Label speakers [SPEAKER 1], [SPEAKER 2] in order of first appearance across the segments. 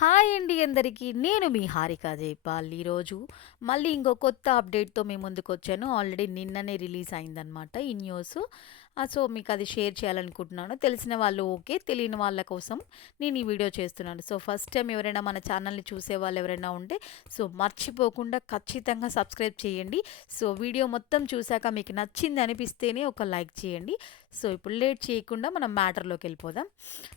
[SPEAKER 1] Hi అండి అందరికీ. నేను మీ హారిక జైపాల్. ఈరోజు మళ్ళీ ఇంకో కొత్త అప్డేట్తో మీ ముందుకు వచ్చాను ఆల్రెడీ నిన్ననే రిలీజ్ అయిందనమాట ఈ న్యూస్. సో మీకు అది షేర్ చేయాలనుకుంటున్నాను. తెలిసిన వాళ్ళు ఓకే తెలియని వాళ్ళ కోసం నేను ఈ వీడియో చేస్తున్నాను. సో ఫస్ట్ టైం ఎవరైనా మన ఛానల్ని చూసే వాళ్ళు ఎవరైనా ఉంటే సో మర్చిపోకుండా ఖచ్చితంగా సబ్స్క్రైబ్ చేయండి. సో వీడియో మొత్తం చూశాక మీకు నచ్చింది అనిపిస్తేనే ఒక లైక్ చేయండి. సో ఇప్పుడు లేట్ చేయకుండా మనం మ్యాటర్లోకి వెళ్ళిపోదాం.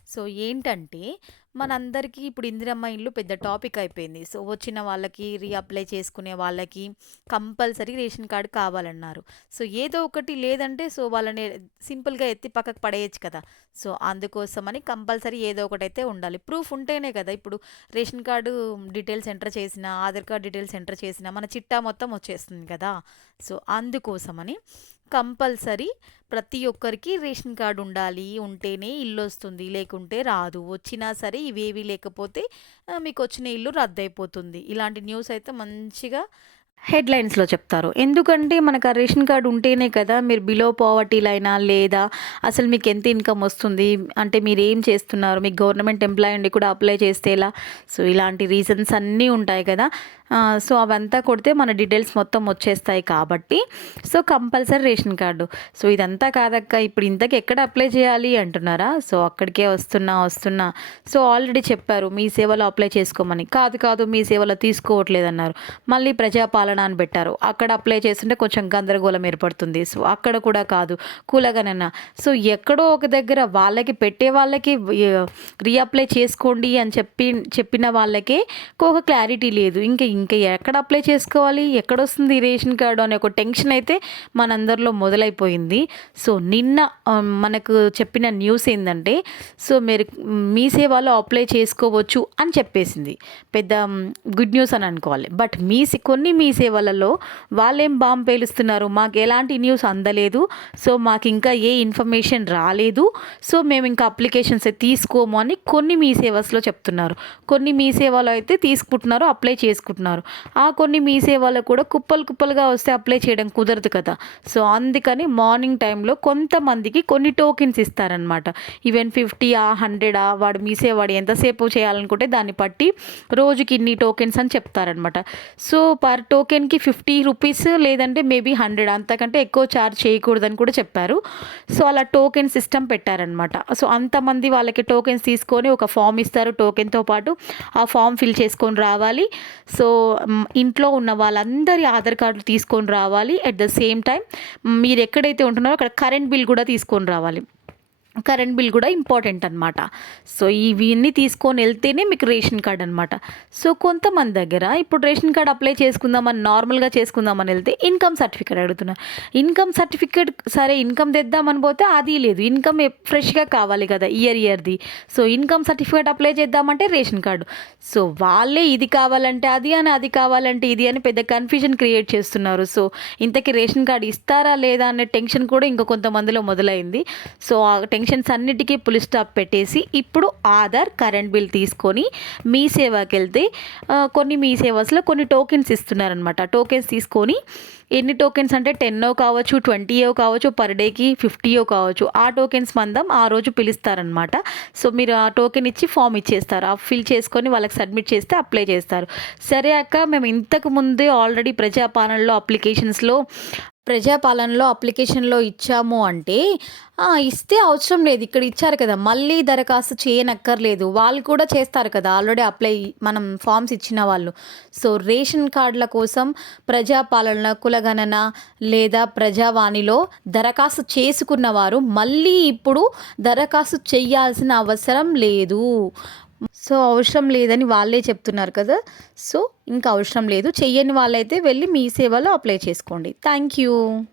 [SPEAKER 1] సో ఏంటంటే మనందరికీ ఇప్పుడు ఇందిరమ్మ ఇల్లు పెద్ద టాపిక్ అయిపోయింది. సో వచ్చిన వాళ్ళకి రీఅప్లై చేసుకునే వాళ్ళకి కంపల్సరీ రేషన్ కార్డు కావాలన్నారు. సో ఏదో ఒకటి లేదంటే సో వాళ్ళని సింపుల్గా ఎత్తి పక్కకు పడేయచ్చు కదా. సో అందుకోసమని కంపల్సరీ ఏదో ఒకటి అయితే ఉండాలి. ప్రూఫ్ ఉంటేనే కదా. ఇప్పుడు రేషన్ కార్డు డీటెయిల్స్ ఎంటర్ చేసిన ఆధార్ కార్డ్ డీటెయిల్స్ ఎంటర్ చేసిన మన చిట్టా మొత్తం వచ్చేస్తుంది కదా. సో అందుకోసమని కంపల్సరీ ప్రతి ఒక్కరికి రేషన్ కార్డు ఉండాలి. ఉంటేనే ఇల్లు వస్తుంది లేకుంటే రాదు. వచ్చినా సరే ఇవేవి లేకపోతే మీకు వచ్చిన ఇల్లు రద్దయిపోతుంది. ఇలాంటి న్యూస్ అయితే మంచిగా హెడ్లైన్స్లో చెప్తారు. ఎందుకంటే మనకు ఆ రేషన్ కార్డు ఉంటేనే కదా మీరు బిలో పావర్టీలైనా లేదా అసలు మీకు ఎంత ఇన్కమ్ వస్తుంది? అంటే మీరు ఏం చేస్తున్నారు? మీకు గవర్నమెంట్ ఎంప్లాయీ ఉండి కూడా అప్లై చేస్తే ఎలా? సో ఇలాంటి రీజన్స్ అన్నీ ఉంటాయి కదా. సో అవంతా కొడితే మన డీటెయిల్స్ మొత్తం వచ్చేస్తాయి కాబట్టి so compulsory ration card. So ఇదంతా కాదక్క ఇప్పుడు ఇంతకు ఎక్కడ అప్లై చేయాలి అంటున్నారా? సో అక్కడికే వస్తున్నా వస్తున్నా. సో ఆల్రెడీ చెప్పారు మీ సేవలో అప్లై చేసుకోమని. కాదు కాదు మీ సేవలో తీసుకోవట్లేదు అన్నారు మళ్ళీ ప్రజాపాలన అని పెట్టారు. అక్కడ అప్లై చేస్తుంటే కొంచెం గందరగోళం ఏర్పడుతుంది. సో అక్కడ కూడా కాదు. కూలగనన్న. సో ఎక్కడో ఒక దగ్గర వాళ్ళకి పెట్టే వాళ్ళకి రీఅప్లై చేసుకోండి అని చెప్పి చెప్పిన వాళ్ళకే ఒక క్లారిటీ లేదు. ఇంకా ఇంకా ఎక్కడ అప్లై చేసుకోవాలి? ఎక్కడ వస్తుంది రేషన్ కార్డు అనే ఒక టెన్షన్ అయితే మనందరిలో మొదలైపోయింది. సో నిన్న మనకు చెప్పిన న్యూస్ ఏంటంటే సో మీరు మీ సేవలో అప్లై చేసుకోవచ్చు అని చెప్పేసింది. పెద్ద గుడ్ న్యూస్ అని అనుకోవాలి. బట్ మీ కొన్ని మీ సేవలలో వాళ్ళేం బాంబు పేలుస్తున్నారు? మాకు ఎలాంటి న్యూస్ అందలేదు. సో మాకు ఇంకా ఏ ఇన్ఫర్మేషన్ రాలేదు. సో మేము ఇంకా అప్లికేషన్స్ తీసుకోము అని కొన్ని మీ సేవస్లో చెప్తున్నారు. కొన్ని మీ సేవలో అయితే తీసుకుంటున్నారు అప్లై చేసుకుంటున్నారు. ఆ కొన్ని మీ సేవలో కూడా కుప్పలు కుప్పలుగా వస్తే అప్లై చేయడం కుదరదు కదా. సో అందుకని మార్నింగ్ టైంలో కొంతమందికి కొన్ని టోకెన్స్ ఇస్తారనమాట ఈవెన్ ఫిఫ్టీ ఆ హండ్రెడ్ ఆ వాడు మీసేవాడు వాడు ఎంతసేపు చేయాలనుకుంటే దాన్ని బట్టి రోజుకి ఇన్ని టోకెన్స్ అని చెప్తారనమాట సో పర్ టోకెన్కి ఫిఫ్టీ రూపీస్ లేదంటే మేబీ హండ్రెడ్. అంతకంటే ఎక్కువ ఛార్జ్ చేయకూడదని కూడా చెప్పారు. సో అలా టోకెన్ సిస్టమ్ పెట్టారనమాట సో అంతమంది వాళ్ళకి టోకెన్స్ తీసుకొని ఒక ఫామ్ ఇస్తారు. టోకెన్తో పాటు ఆ ఫామ్ ఫిల్ చేసుకొని రావాలి. సో ఇంట్లో ఉన్న వాళ్ళందరి ఆధార్ కార్డులు తీసుకొని రావాలి. అట్ ద సేమ్ టైం మీరు ఎక్కడైతే ఉంటున్నారో అక్కడ కరెంట్ బిల్ కూడా తీసుకొని రావాలి. కరెంట్ బిల్ కూడా ఇంపార్టెంట్ అనమాట సో ఇవన్నీ తీసుకొని వెళ్తేనే మీకు రేషన్ కార్డ్ అనమాట సో కొంతమంది దగ్గర ఇప్పుడు రేషన్ కార్డ్ అప్లై చేసుకుందామని నార్మల్గా చేసుకుందామని వెళ్తే ఇన్కమ్ సర్టిఫికేట్ అడుగుతున్నారు. ఇన్కమ్ సర్టిఫికేట్ సరే ఇన్కమ్ తెద్దామని పోతే అది లేదు. ఇన్కమ్ ఫ్రెష్గా కావాలి కదా ఇయర్ ఇయర్ది. సో ఇన్కమ్ సర్టిఫికేట్ అప్లై చేద్దామంటే రేషన్ కార్డు. సో వాళ్ళే ఇది కావాలంటే అది అని అది కావాలంటే ఇది అని పెద్ద కన్ఫ్యూజన్ క్రియేట్ చేస్తున్నారు. సో ఇంతకీ రేషన్ కార్డు ఇస్తారా లేదా అనే టెన్షన్ కూడా ఇంకా కొంతమందిలో మొదలైంది. సో ఆ టెన్షన్స్ అన్నిటికీ పులి స్టాప్ పెట్టేసి ఇప్పుడు ఆధార్ కరెంట్ బిల్ తీసుకొని మీ సేవకి వెళ్తే కొన్ని మీ సేవస్లో కొన్ని టోకెన్స్ ఇస్తున్నారనమాట టోకెన్స్ తీసుకొని ఎన్ని టోకెన్స్ అంటే టెన్నో కావచ్చు ట్వంటీయో కావచ్చు పర్ డేకి ఫిఫ్టీయో కావచ్చు ఆ టోకెన్స్ మందం ఆ రోజు పిలుస్తారనమాట సో మీరు ఆ టోకెన్ ఇచ్చి ఫామ్ ఇచ్చేస్తారు. ఆ ఫిల్ చేసుకొని వాళ్ళకి సబ్మిట్ చేస్తే అప్లై చేస్తారు. సరే అక్క మేము ఇంతకు ముందే ఆల్రెడీ ప్రజాపాలనలో అప్లికేషన్స్లో ప్రజాపాలనలో అప్లికేషన్లో ఇచ్చాము అంటే ఇస్తే అవసరం లేదు. ఇక్కడ ఇచ్చారు కదా మళ్ళీ దరఖాస్తు చేయనక్కర్లేదు. వాళ్ళు కూడా చేస్తారు కదా ఆల్రెడీ అప్లై మనం ఫామ్స్ ఇచ్చిన వాళ్ళు. సో రేషన్ కార్డుల కోసం ప్రజాపాలన కులగణన లేదా ప్రజావాణిలో దరఖాస్తు చేసుకున్న వారు మళ్ళీ ఇప్పుడు దరఖాస్తు చేయాల్సిన అవసరం లేదు. సో అవసరం లేదని వాళ్ళే చెప్తున్నారు కదా. సో ఇంకా అవసరం లేదు. చెయ్యని వాళ్ళైతే వెళ్ళి మీ సేవలో అప్లై చేసుకోండి. Thank you.